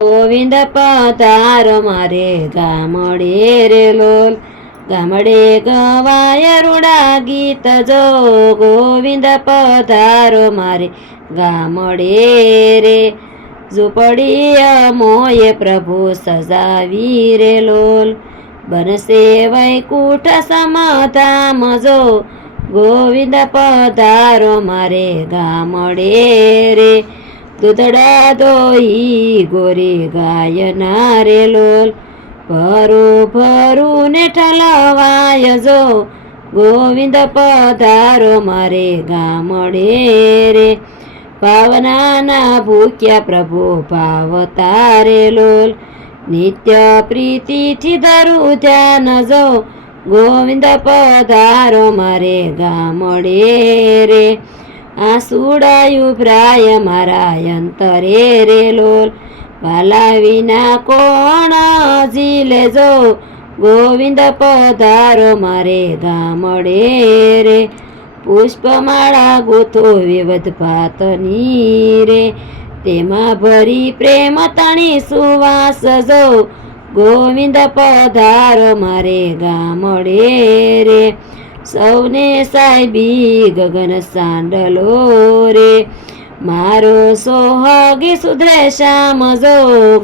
ગોવિંદ પધારો મારે ગામડે રે લોલ, ગામડે ગવાય રૂડા ગીત જો, ગોવિંદ પધારો મારે ગામડે રે. ઝૂંપડી મોયે પ્રભુ સજાવી રે લોલ, બનશે વૈકુંઠ સમધામ જો, ગોવિંદ પધારો મારે ગામડે રે. દૂધડા દોહી ગોરી ગાયના રે લોલ, ભરું ભરું ને ઠલવાય જો, ગોવિંદ પધારો મારે ગામડે રે. ભાવનાના ભૂખ્યા પ્રભુ ભાવતા રે લોલ, નિત્ય પ્રીતિથી ધરું ધ્યાન જો, ગોવિંદ પધારો મારે ગામડે રે. આંસુડાયું ભ્રાય મારા અંતરે રે લોલ, વાલા વિના કોણ ઝીલે જો, ગોવિંદ પધારો મારે ગામડે રે. પુષ્પમાળા ગોથો વિવધ ભાતની રે, તેમાં ભરી પ્રેમ તણી સુવાસ જો, ગોવિંદ પધારો મારે ગામડે રે. સૌને સાહેબી ગગન સાંડલો રે, મારો સોહાગી સુધરે શ્યામ જો,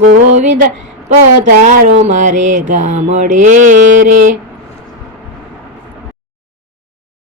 ગોવિંદ પધારો મારે ગામડે રે.